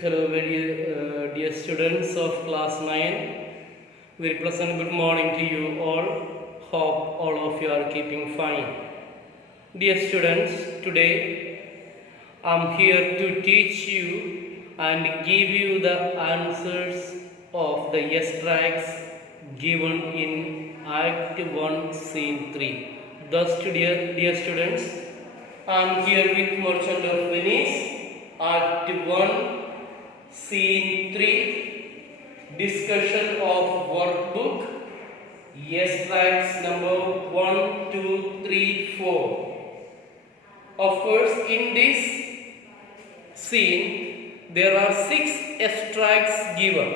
Hello, very dear students of class 9. Very pleasant good morning to you all. Hope all of you are keeping fine. Dear students, today I'm here to teach you and give you the answers of the extracts given in Act 1, Scene 3. Thus, dear students, I'm here with Merchant of Venice, Act 1, Scene 3, discussion of workbook, extracts number 1, 2, 3, 4. Of course, in this scene, there are 6 extracts given,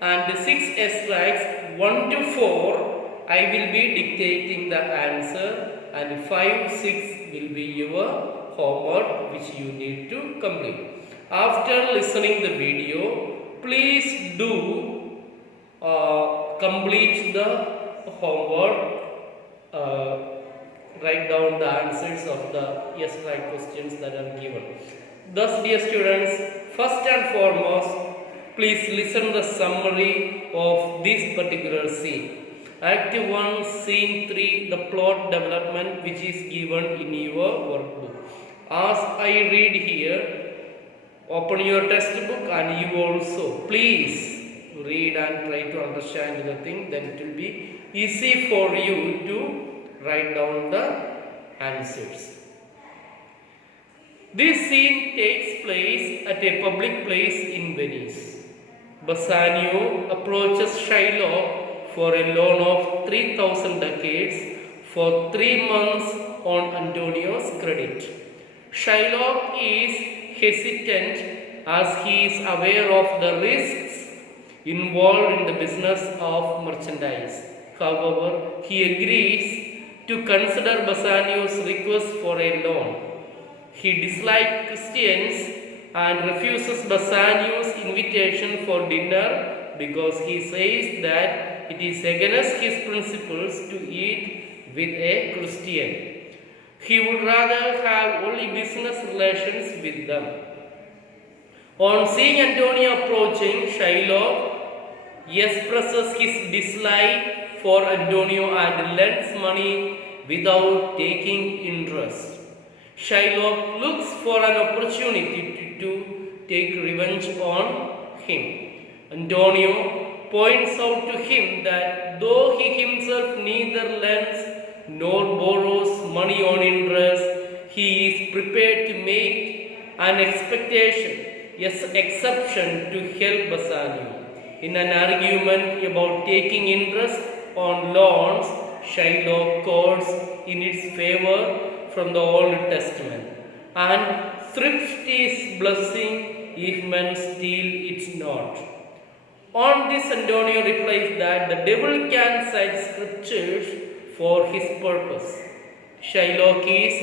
and the 6 extracts 1 to 4, I will be dictating the answer, and 5, 6 will be your homework which you need to complete. After listening the video, please do complete the homework, write down the answers of the yes right questions that are given. Thus, dear students, first and foremost, please listen the summary of this particular scene. Act 1, Scene 3, the plot development which is given in your workbook. As I read here, open your textbook and you also please read and try to understand the thing, then it will be easy for you to write down the answers. This scene takes place at a public place in Venice. Bassanio approaches Shylock for a loan of 3,000 ducats for 3 months on Antonio's credit. Shylock is hesitant as he is aware of the risks involved in the business of merchandise. However, he agrees to consider Bassanio's request for a loan. He dislikes Christians and refuses Bassanio's invitation for dinner because he says that it is against his principles to eat with a Christian. He would rather have only business relations with them. On seeing Antonio approaching, Shylock expresses his dislike for Antonio and lends money without taking interest. Shylock looks for an opportunity to take revenge on him. Antonio points out to him that though he himself neither lends nor borrows money on interest, he is prepared to make an exception to help Bassanio. In an argument about taking interest on loans, Shylock quotes in its favor from the Old Testament, and thrift is blessing if men steal it not. On this, Antonio replies that the devil can cite scriptures for his purpose. Shylock is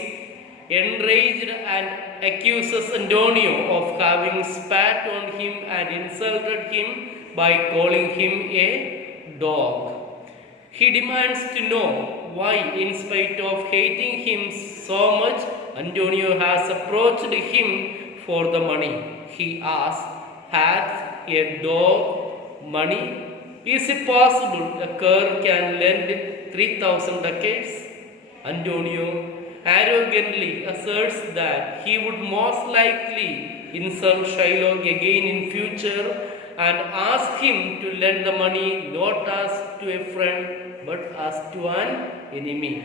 enraged and accuses Antonio of having spat on him and insulted him by calling him a dog. He demands to know why, in spite of hating him so much, Antonio has approached him for the money. He asks, "Hath a dog money? Is it possible a cur can lend 3,000 ducats? Antonio arrogantly asserts that he would most likely insult Shylock again in future and ask him to lend the money not as to a friend but as to an enemy.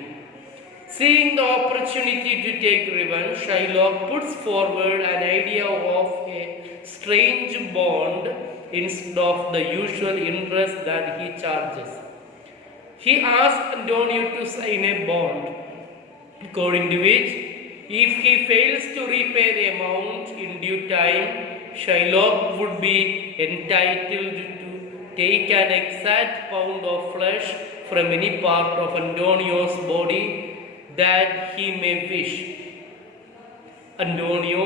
Seeing the opportunity to take revenge, Shylock puts forward an idea of a strange bond instead of the usual interest that he charges. He asks Antonio to sign a bond, according to which, if he fails to repay the amount in due time, Shylock would be entitled to take an exact pound of flesh from any part of Antonio's body that he may wish. Antonio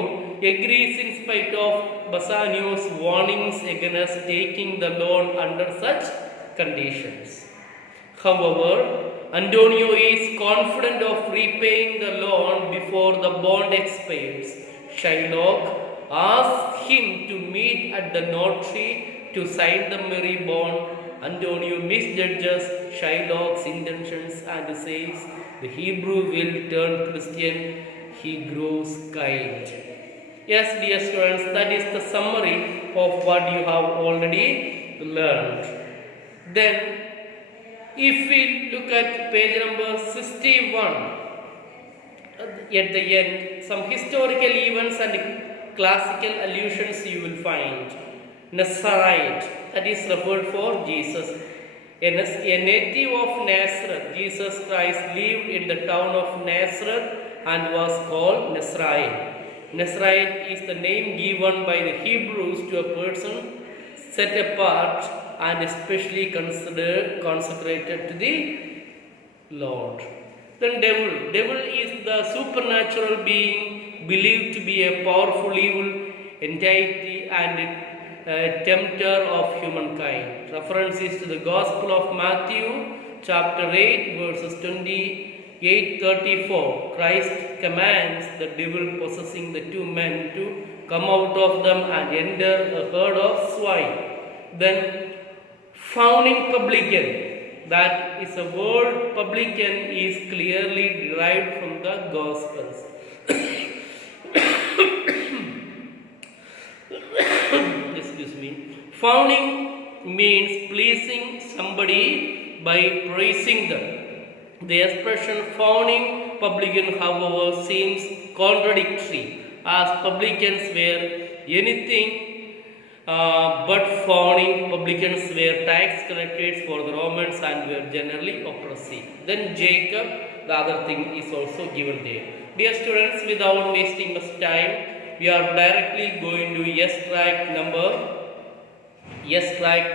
agrees in spite of Bassanio's warnings against taking the loan under such conditions. However, Antonio is confident of repaying the loan before the bond expires. Shylock asks him to meet at the notary to sign the marriage bond. Antonio misjudges Shylock's intentions and says the Hebrew will turn Christian. He grows kind. Yes, dear students, that is the summary of what you have already learned. Then, if we look at page number 61, at the end, some historical events and classical allusions you will find. Nazarite, that is referred for Jesus. A native of Nazareth, Jesus Christ lived in the town of Nazareth and was called Nazarite. Nazarite is the name given by the Hebrews to a person set apart and especially considered consecrated to the Lord. Then devil is the supernatural being believed to be a powerful evil entity and tempter of humankind. Reference is to the Gospel of Matthew chapter 8 verses 28-34. Christ commands the devil possessing the two men to come out of them and enter a herd of swine. Then fawning publican, that is a word publican is clearly derived from the Gospels. Excuse me. Fawning means pleasing somebody by praising them. The expression fawning publican, however, seems contradictory, as publicans were anything but fawning. Publicans were tax collectors for the Romans and were generally oppressive. Then Jacob, the other thing is also given there. Dear students, without wasting much time, we are directly going to extract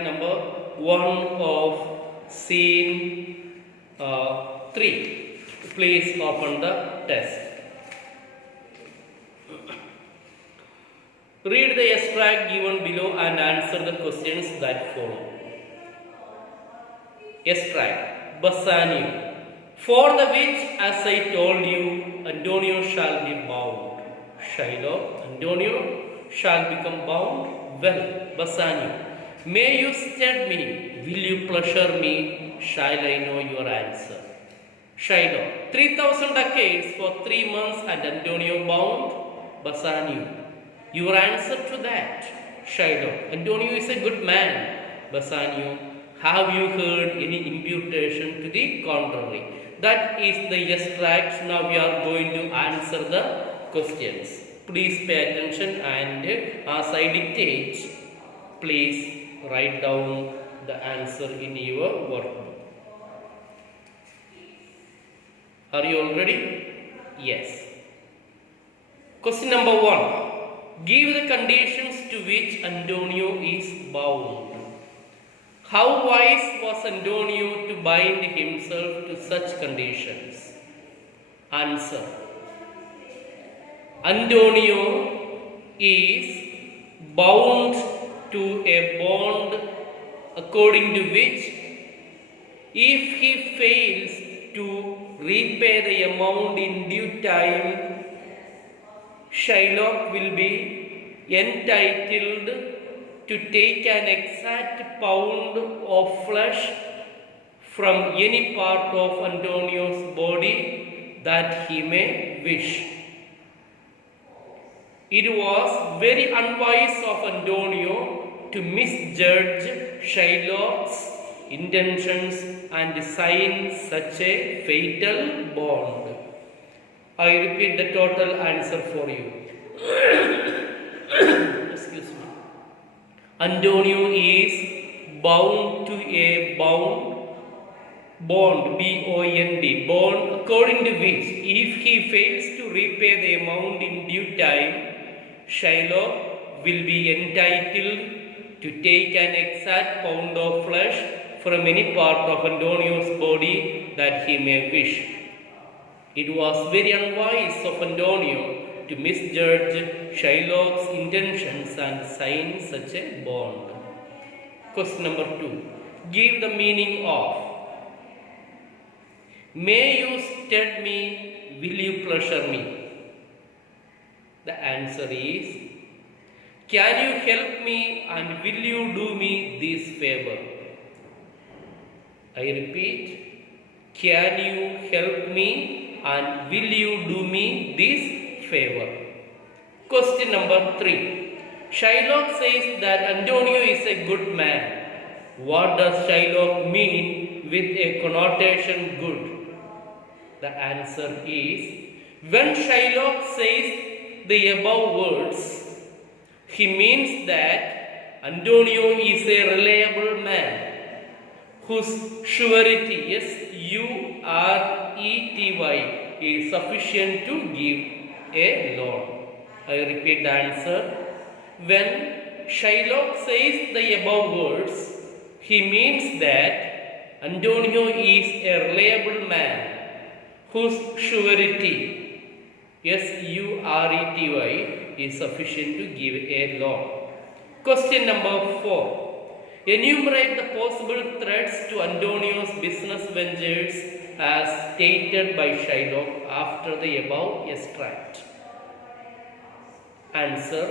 number 1 of scene 3. Please open the test. Read the extract given below and answer the questions that follow. Extract. Bassanio. For the which, as I told you, Antonio shall be bound. Shylock. Antonio shall become bound. Well, Bassanio. May you stab me. Will you pleasure me? Shall I know your answer? Shylock. 3,000 ducats for 3 months and Antonio bound. Bassanio. Your answer to that? Shylock. Antonio is a good man. Bassanio. Have you heard any imputation to the contrary? That is the extract. Now we are going to answer the questions. Please pay attention and as I dictate, please write down the answer in your workbook. Are you all ready? Yes. Question number 1. Give the conditions to which Antonio is bound. How wise was Antonio to bind himself to such conditions? Answer. Antonio is bound to a bond according to which, if he fails to repay the amount in due time, Shylock will be entitled to take an exact pound of flesh from any part of Antonio's body that he may wish. It was very unwise of Antonio to misjudge Shylock's intentions and sign such a fatal bond. I repeat the total answer for you. Excuse me. Antonio is bound to a bond, B-O-N-D, bond according to which, if he fails to repay the amount in due time, Shylock will be entitled to take an exact pound of flesh from any part of Antonio's body that he may wish. It was very unwise of Antonio to misjudge Shylock's intentions and sign such a bond. Question number 2. Give the meaning of may you stab me, will you pleasure me? The answer is Can you help me and will you do me this favor? I repeat, can you help me and will you do me this favor? Question number 3. Shylock says that Antonio is a good man. What does Shylock mean with a connotation good? The answer is, when Shylock says the above words, he means that Antonio is a reliable man whose surety, surety, is sufficient to give a loan. I repeat the answer. When Shylock says the above words, he means that Antonio is a reliable man whose surety, surety, is sufficient to give a loan. Question number 4. Enumerate the possible threats to Antonio's business ventures as stated by Shylock after the above extract. Answer.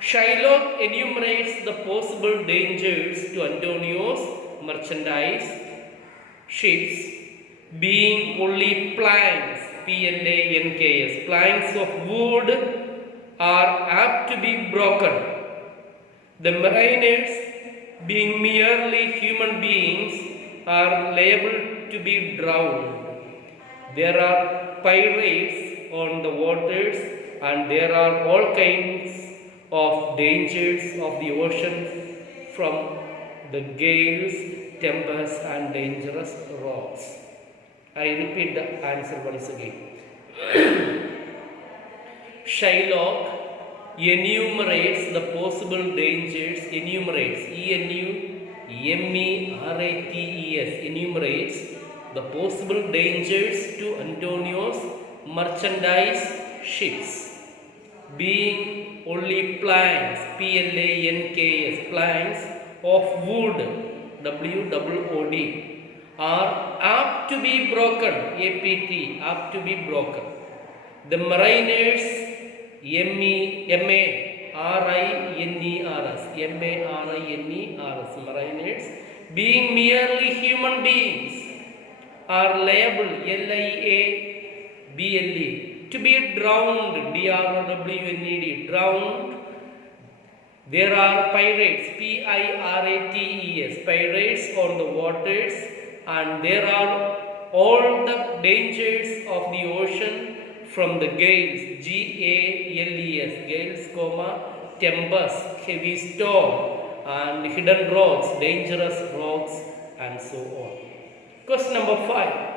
Shylock enumerates the possible dangers to Antonio's merchandise ships being only planks, planks, planks of wood are apt to be broken. The mariners, being merely human beings, are liable to be drowned. There are pirates on the waters, and there are all kinds of dangers of the ocean from the gales, tempests, and dangerous rocks. I repeat the answer once again. Shylock enumerates the possible dangers, enumerates the possible dangers to Antonio's merchandise ships, being only planks, planks of wood, wood, are apt to be broken, apt to be broken. The mariners, mariners, being merely human beings, are liable, to be drowned, drowned. There are pirates, pirates on the waters, and there are all the dangers of the ocean from the gales, gales, tempest, heavy storm, and hidden rocks, dangerous rocks, and so on. Question number 5.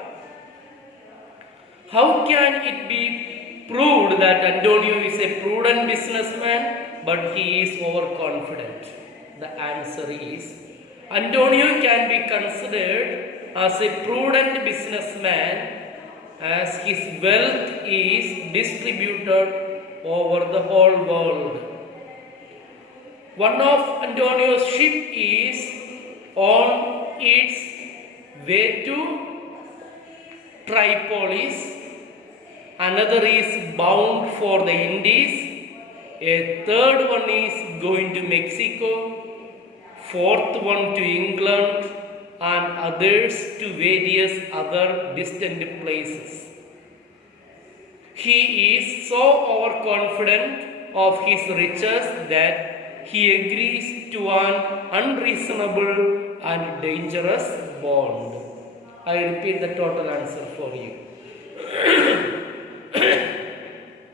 How can it be proved that Antonio is a prudent businessman but he is overconfident? The answer is, Antonio can be considered as a prudent businessman as his wealth is distributed over the whole world. One of Antonio's ship is on its way to Tripolis. Another is bound for the Indies. A third one is going to Mexico. Fourth one to England, and others to various other distant places. He is so overconfident of his riches that he agrees to an unreasonable and dangerous bond. I repeat the total answer for you.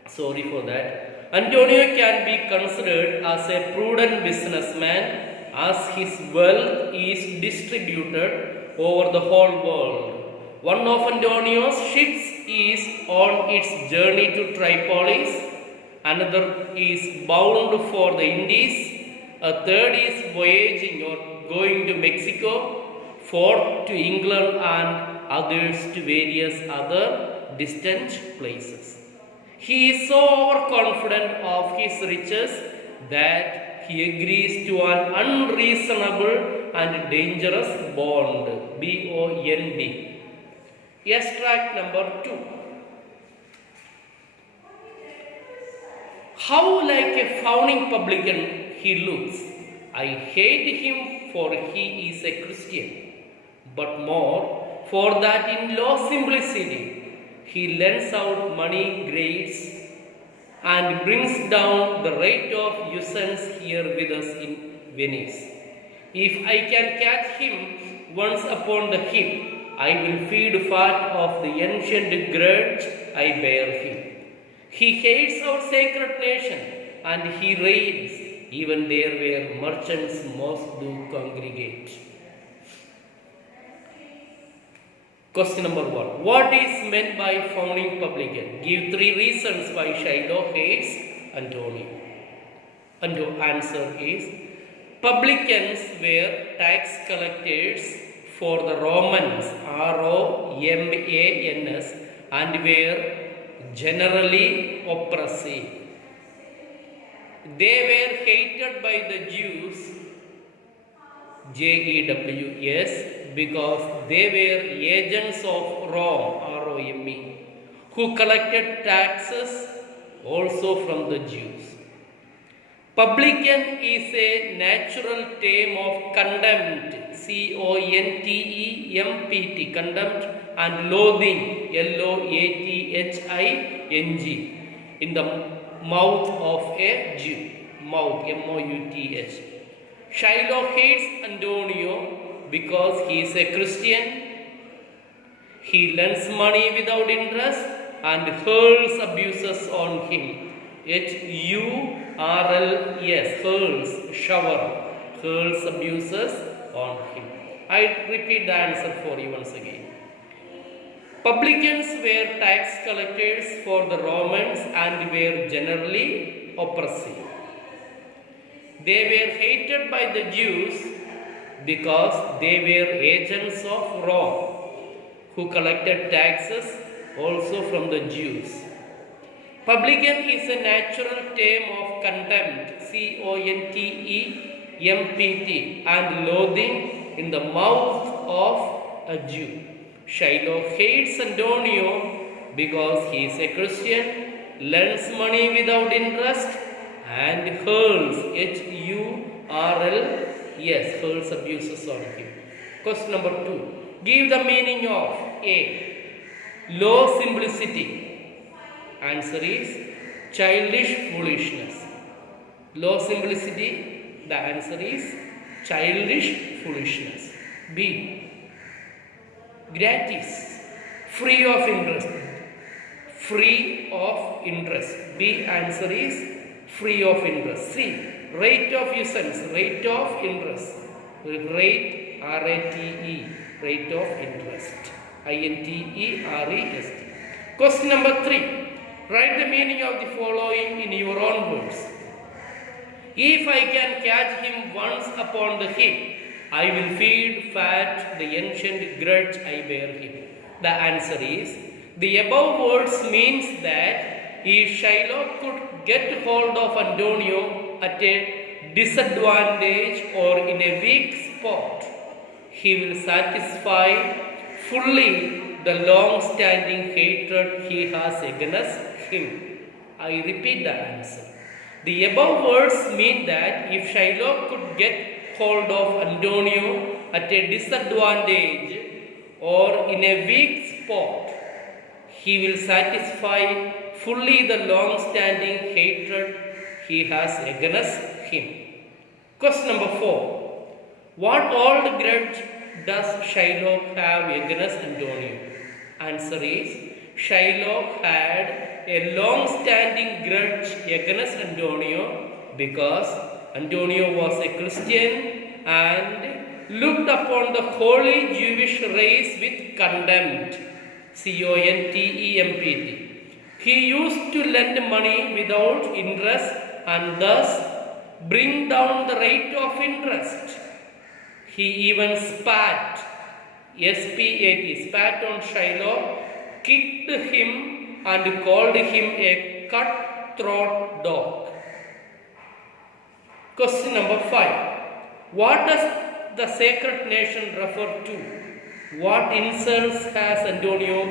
Sorry for that. Antonio can be considered as a prudent businessman as his wealth is distributed over the whole world. One of Antonio's ships is on its journey to Tripolis. Another is bound for the Indies. A third is voyaging or going to Mexico. Fourth to England, and others to various other distant places. He is so overconfident of his riches that he agrees to an unreasonable and dangerous bond, bond. Extract number 2. How like a frowning publican he looks. I hate him for he is a Christian, but more for that in low simplicity he lends out money grades and brings down the rate of usance here with us in Venice. If I can catch him once upon the hip, I will feed fat of the ancient grudge I bear him. He hates our sacred nation and he reigns even there where merchants most do congregate. Question number 1. What is meant by frowning publican? Give 3 reasons why Shiloh hates Antonio. And the answer is, publicans were tax collectors for the Romans, Romans, and were generally oppressive. They were hated by the Jews, Jews, because they were agents of Rome, Rome, who collected taxes also from the Jews. Publican is a natural term of contempt, contempt, contempt, and loathing, loathing, in the mouth of a Jew, mouth, mouth. Shiloh hates Antonio because he is a Christian. He lends money without interest and hurls abuses on him. Hurls, shower, hurls abuses on him. I repeat the answer for you once again. Publicans were tax collectors for the Romans and were generally oppressive. They were hated by the Jews because they were agents of Rome, who collected taxes also from the Jews. Publican is a natural term of contempt, contempt, and loathing in the mouth of a Jew. Shiloh hates Antonio because he is a Christian, lends money without interest, and hurls, hurls abuses on him. Question number 2. Give the meaning of A. Low simplicity. Answer is childish foolishness. Low simplicity, the answer is childish foolishness. B. Gratis, free of interest. Free of interest. B answer is free of interest. C. Rate of usance, rate of interest. Rate, R-A-T-E, rate of interest. I-N-T-E-R-E-S-T. Question number 3. Write the meaning of the following in your own words. If I can catch him once upon the hip, I will feed fat the ancient grudge I bear him. The answer is, the above words means that if Shiloh could get hold of Antonio at a disadvantage or in a weak spot, he will satisfy fully the long-standing hatred he has against him. I repeat the answer. The above words mean that if Shiloh could get hold of Antonio at a disadvantage or in a weak spot, he will satisfy fully the long-standing hatred he has against him. Question number 4. What old grudge does Shiloh have against Antonio? Answer is, Shiloh had a long-standing grudge against Antonio because Antonio was a Christian and looked upon the holy Jewish race with contempt. Contempt. He used to lend money without interest and thus bring down the rate of interest. He even spat on Shiloh, kicked him and called him a cutthroat dog. Question number 5. What does the sacred nation refer to? What insults has Antonio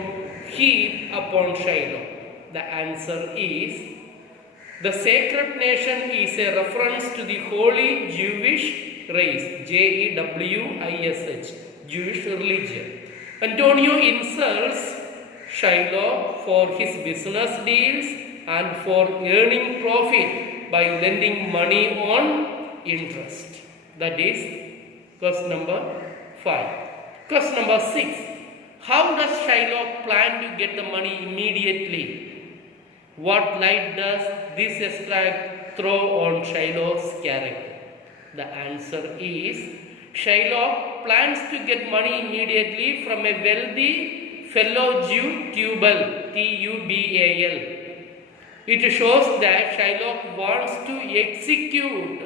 heaped upon Shiloh? The answer is The sacred nation is a reference to the holy Jewish race, Jewish, Jewish religion. Antonio insults Shiloh for his business deals and for earning profit by lending money on interest. That is question number 5. Question number 6. How does Shiloh plan to get the money immediately? What light does this extract throw on Shiloh's character? The answer is Shiloh plans to get money immediately from a wealthy fellow Jew, Tubal, T-U-B-A-L. It shows that Shiloh wants to execute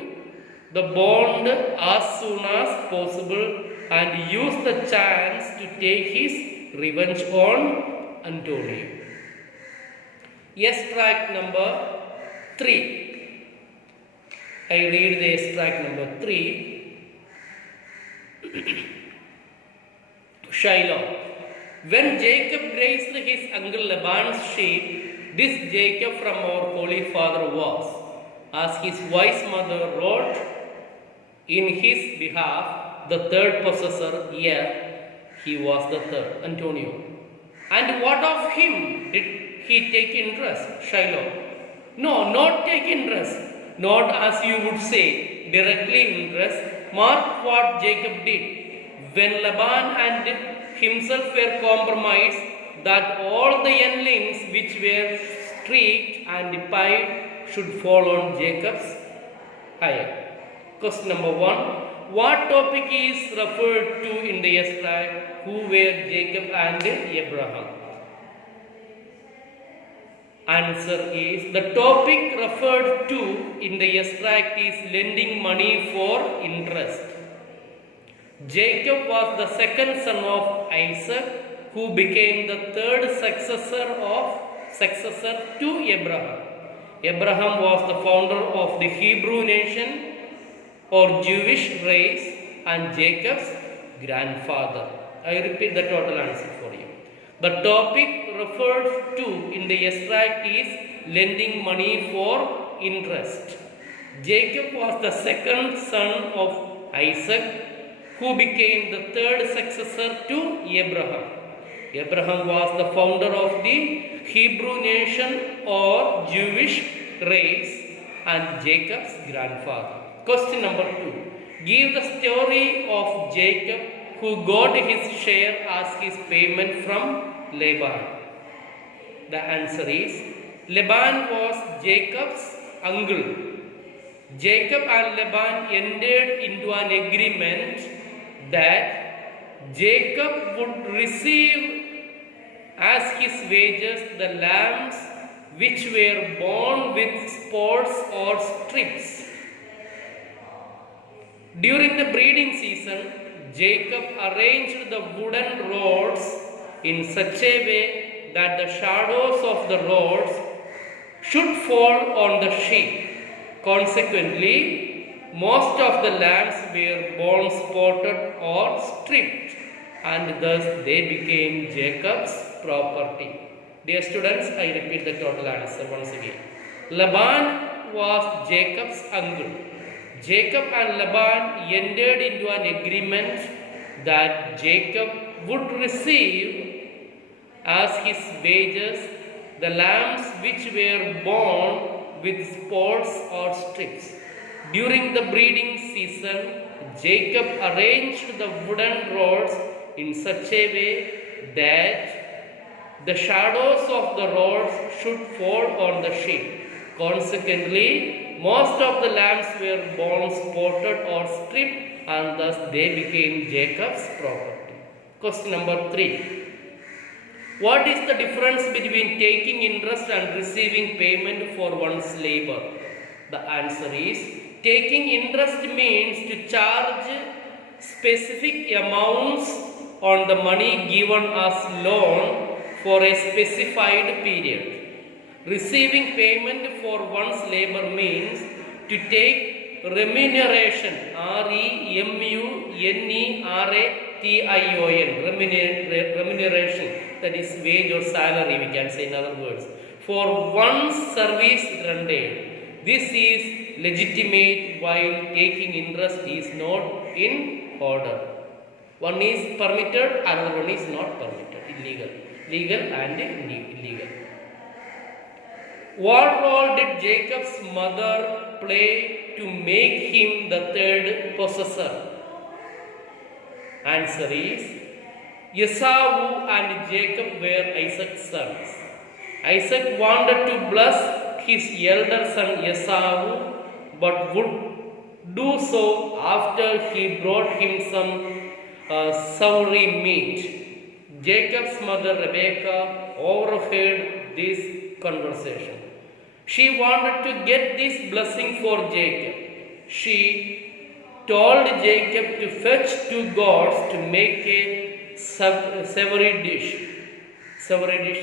the bond as soon as possible and use the chance to take his revenge on Antonio. Extract number 3. I read the extract number 3. Shiloh. When Jacob grazed his uncle Laban's sheep, this Jacob from our holy father was, as his wise mother wrote in his behalf, the third possessor, yet he was the third, Antonio. And what of him? Did he take interest? Shiloh. No, not take interest. Not as you would say, directly interest. Mark what Jacob did. When Laban and himself were compromised, that all the younglings which were streaked and pied should fall on Jacob's hire. Question number 1. What topic is referred to in the extract? Who were Jacob and Abraham? Answer is the topic referred to in the extract is lending money for interest. Jacob was the second son of Isaac, who became the third successor to Abraham. Abraham was the founder of the Hebrew nation or Jewish race and Jacob's grandfather. I repeat the total answer for you. The topic referred to in the extract is lending money for interest. Jacob was the second son of Isaac, who became the third successor to Abraham. Abraham was the founder of the Hebrew nation or Jewish race and Jacob's grandfather. Question number 2. Give the story of Jacob who got his share as his payment from Laban. The answer is Laban was Jacob's uncle. Jacob and Laban entered into an agreement that Jacob would receive as his wages the lambs which were born with spots or strips. During the breeding season, Jacob arranged the wooden rods in such a way that the shadows of the rods should fall on the sheep. Consequently, most of the lambs were born spotted or stripped, and thus they became Jacob's property. Dear students, I repeat the total answer once again. Laban was Jacob's uncle. Jacob and Laban entered into an agreement that Jacob would receive as his wages the lambs which were born with spots or strips. During the breeding season, Jacob arranged the wooden rods in such a way that the shadows of the rods should fall on the sheep. Consequently, most of the lambs were born spotted or stripped, and thus they became Jacob's property. Question number 3. What is the difference between taking interest and receiving payment for one's labor? The answer is taking interest means to charge specific amounts on the money given as loan for a specified period. Receiving payment for one's labor means to take remuneration, remuneration, that is wage or salary, we can say in other words, for one's service rendered. This is legitimate while taking interest is not in order. One is permitted, another one is not permitted, illegal. Legal and illegal. What role did Jacob's mother play to make him the third possessor? Answer is, Esau and Jacob were Isaac's sons. Isaac wanted to bless his elder son Esau, but would do so after he brought him some savory meat. Jacob's mother Rebekah overheard this conversation. She wanted to get this blessing for Jacob. She told Jacob to fetch 2 goats to make a savory dish. Savory dish,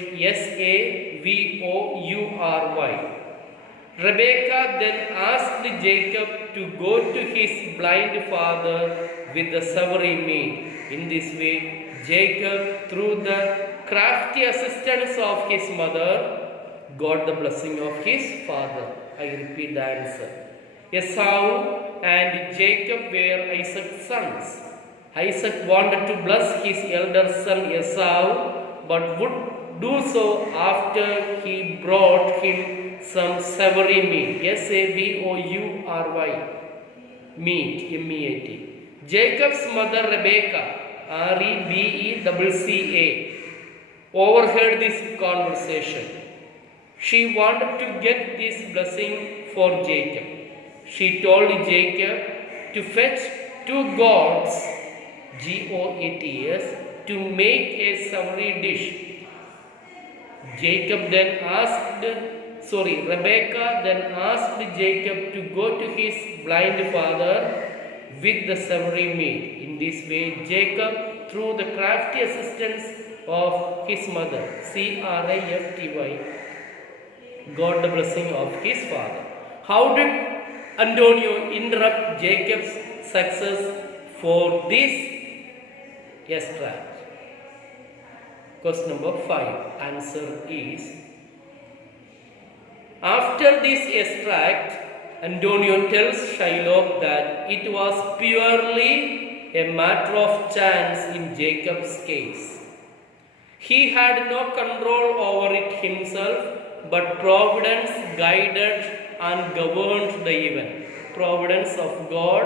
Savory. Rebekah then asked Jacob to go to his blind father with the savory meat. In this way, Jacob, through the crafty assistance of his mother, got the blessing of his father. I repeat the answer. Esau and Jacob were Isaac's sons. Isaac wanted to bless his elder son Esau, but would do so after he brought him some savory meat. Savory. Meat, M-E-A-T. Jacob's mother Rebekah, Rebecca, overheard this conversation. She wanted to get this blessing for Jacob. She told Jacob to fetch 2 goats, Goats, to make a savory dish. Rebekah then asked Jacob to go to his blind father with the savory meat. In this way, Jacob, through the crafty assistance of his mother, Crafty, got the blessing of his father. How did Antonio interrupt Jacob's success for this extract? Question number 5. Answer is, after this extract, Antonio tells Shiloh that it was purely a matter of chance in Jacob's case. He had no control over it himself, but providence guided and governed the event. Providence of God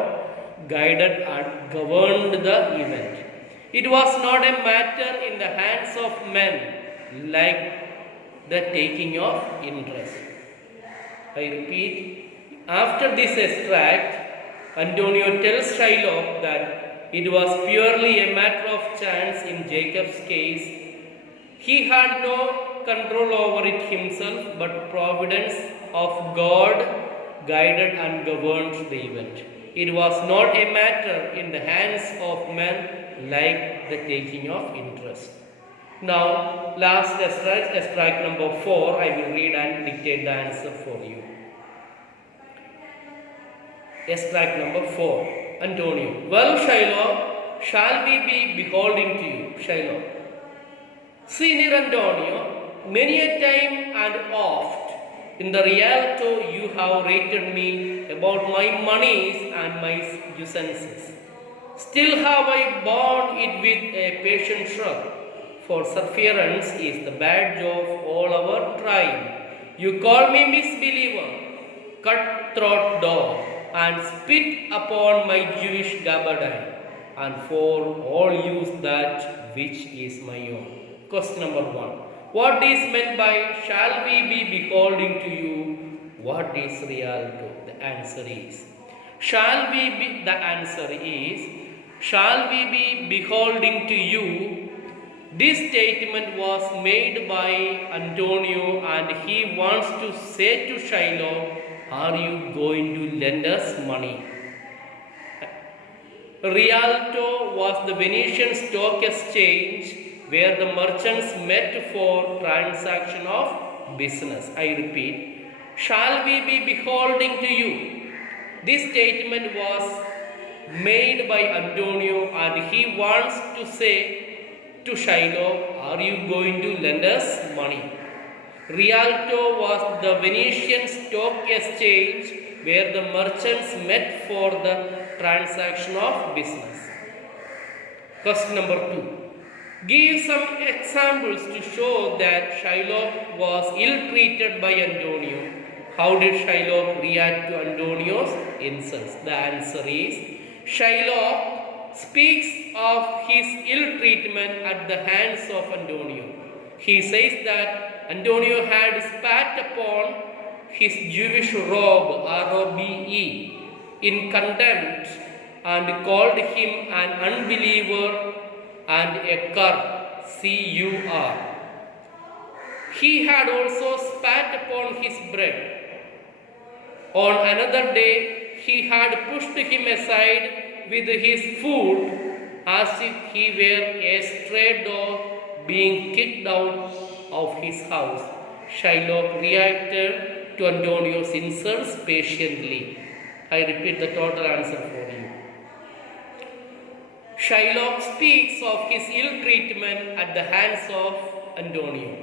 guided and governed the event. It was not a matter in the hands of men like the taking of interest. I repeat, after this extract, Antonio tells Shiloh that it was purely a matter of chance in Jacob's case. He had no control over it himself, but providence of God guided and governed the event. It was not a matter in the hands of men like the taking of interest. Now, last extract number 4, I will read and dictate the answer for you. Extract number 4. Antonio. Well, Shiloh, shall we be beholding to you? Shiloh. Senior Antonio, many a time and oft, in the reality you have rated me about my monies and my usances. Still have I borne it with a patient shrug, for sufferance is the badge of all our tribe. You call me misbeliever, cutthroat dog, and spit upon my Jewish gabardine, and for all use that which is my own. Question number 1. What is meant by shall we be beholding to you? What is reality? The answer is shall we be beholding to you? This statement was made by Antonio, and he wants to say to Shiloh, are you going to lend us money? Rialto was the Venetian stock exchange where the merchants met for transaction of business. I repeat, shall we be beholding to you? This statement was made by Antonio, and he wants to say to Shiloh, are you going to lend us money? Rialto was the Venetian stock exchange where the merchants met for the transaction of business. Question number 2. Give some examples to show that Shylock was ill-treated by Antonio. How did Shylock react to Antonio's insults? The answer is, Shylock speaks of his ill-treatment at the hands of Antonio. He says that Antonio had spat upon his Jewish robe, R-O-B-E, in contempt and called him an unbeliever and a cur, C-U-R. He had also spat upon his bread. On another day, he had pushed him aside with his foot as if he were a stray dog being kicked out of his house. Shylock reacted to Antonio's insults patiently. I repeat the total answer for you. Shylock speaks of his ill treatment at the hands of Antonio.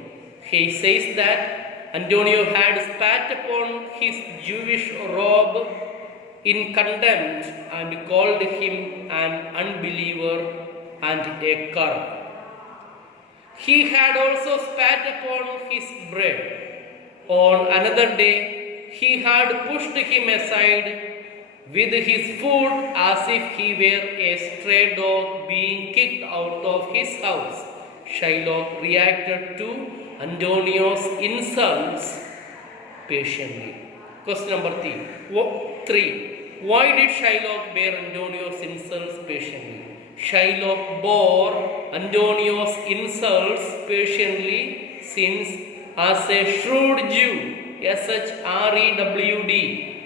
He says that Antonio had spat upon his Jewish robe in contempt and called him an unbeliever and a cur. He had also spat upon his bread. On another day, he had pushed him aside with his foot as if he were a stray dog being kicked out of his house. Shylock reacted to Antonio's insults patiently. Question number 3. Why did Shylock bear Antonio's insults patiently? Shylock bore Antonio's insults patiently since, as a shrewd Jew, S-H-R-E-W-D,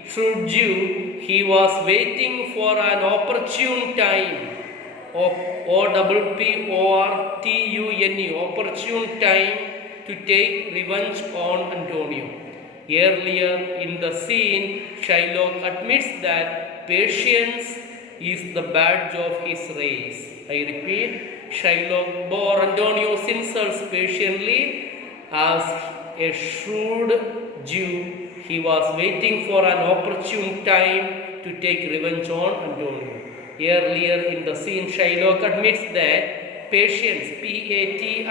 shrewd Jew, he was waiting for an opportune time, O-P-P-O-R-T-U-N-E, opportune time to take revenge on Antonio. Earlier in the scene, Shylock admits that patience is the badge of his race. I repeat, Shylock bore Antonio's insults patiently. As a shrewd Jew, he was waiting for an opportune time to take revenge on Antonio. Earlier in the scene, Shylock admits that patience, P-A-T-I-E-N-C-E,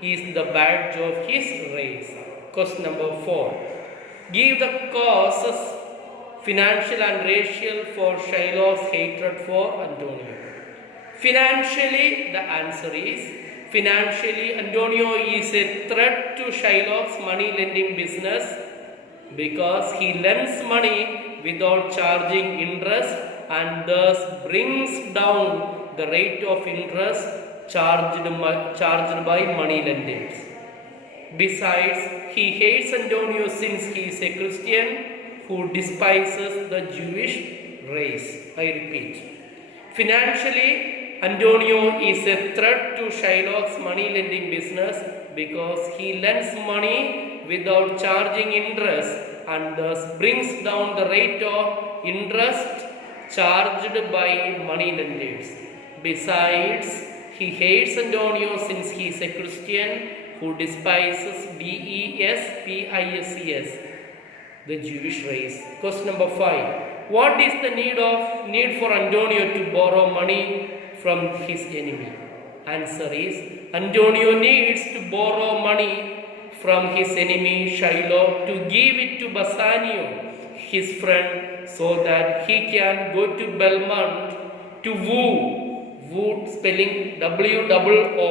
is the badge of his race. Question number 4. Give the causes, financial and racial, for Shylock's hatred for Antonio. Financially, the answer is, financially, Antonio is a threat to Shylock's money lending business because he lends money without charging interest and thus brings down the rate of interest charged by money lenders. Besides, he hates Antonio since he is a Christian who despises the Jewish race. I repeat. Financially, Antonio is a threat to Shylock's money lending business because he lends money without charging interest and thus brings down the rate of interest charged by money lenders. Besides, he hates Antonio since he is a Christian who despises D-E-S-P-I-S-E-S, the Jewish race. Question number 5. What is the need for Antonio to borrow money from his enemy? Answer is, Antonio needs to borrow money from his enemy Shylock to give it to Bassanio, his friend, so that he can go to Belmont to woo spelling W-O-O,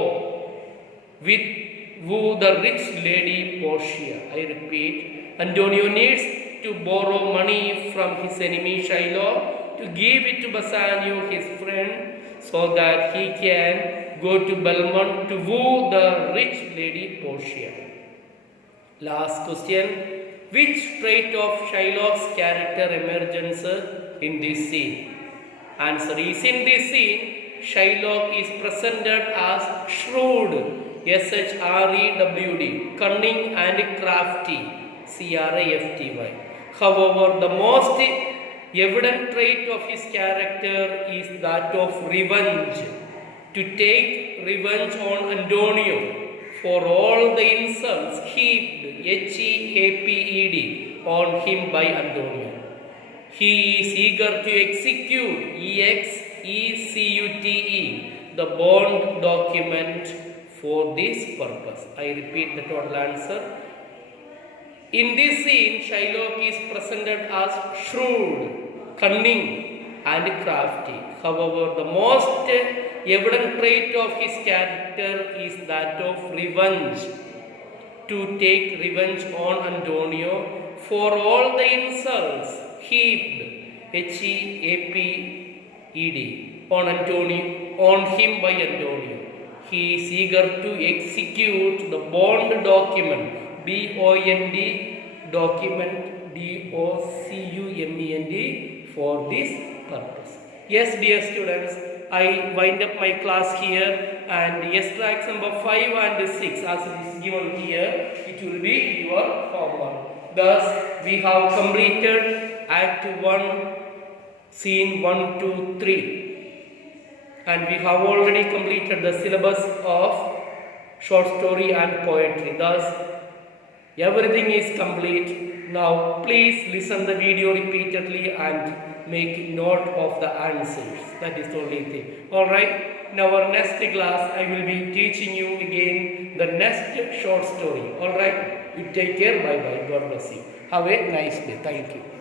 woo the rich lady Portia. I repeat, Antonio needs to borrow money from his enemy Shylock to give it to Bassanio, his friend, so that he can go to Belmont to woo the rich lady Portia. Last question. Which trait of Shylock's character emerges in this scene? Answer is, in this scene, Shylock is presented as shrewd, S-H-R-E-W-D, cunning and crafty, C-R-A-F-T-Y. However, the most evident trait of his character is that of revenge, to take revenge on Antonio for all the insults heaped HEAPED on him by Antonio. He is eager to execute EXECUTE the bond document for this purpose. I repeat the total answer. In this scene, Shylock is presented as shrewd, cunning, and crafty. However, the most evident trait of his character is that of revenge. To take revenge on Antonio for all the insults heaped HEAPED on him by Antonio. He is eager to execute the bond document BOND document DOCUMENT for this purpose. Yes, dear students, I wind up my class here, and extracts number 5 and 6 as it is given here, it will be your homework. Thus, we have completed Act 1, Scene 1, 2, 3, and we have already completed the syllabus of short story and poetry. Thus, everything is complete. Now, please listen the video repeatedly and make note of the answers. That is the only thing. Alright, in our next class, I will be teaching you again the next short story. Alright, you take care. Bye bye. God bless you. Have a nice day. Thank you.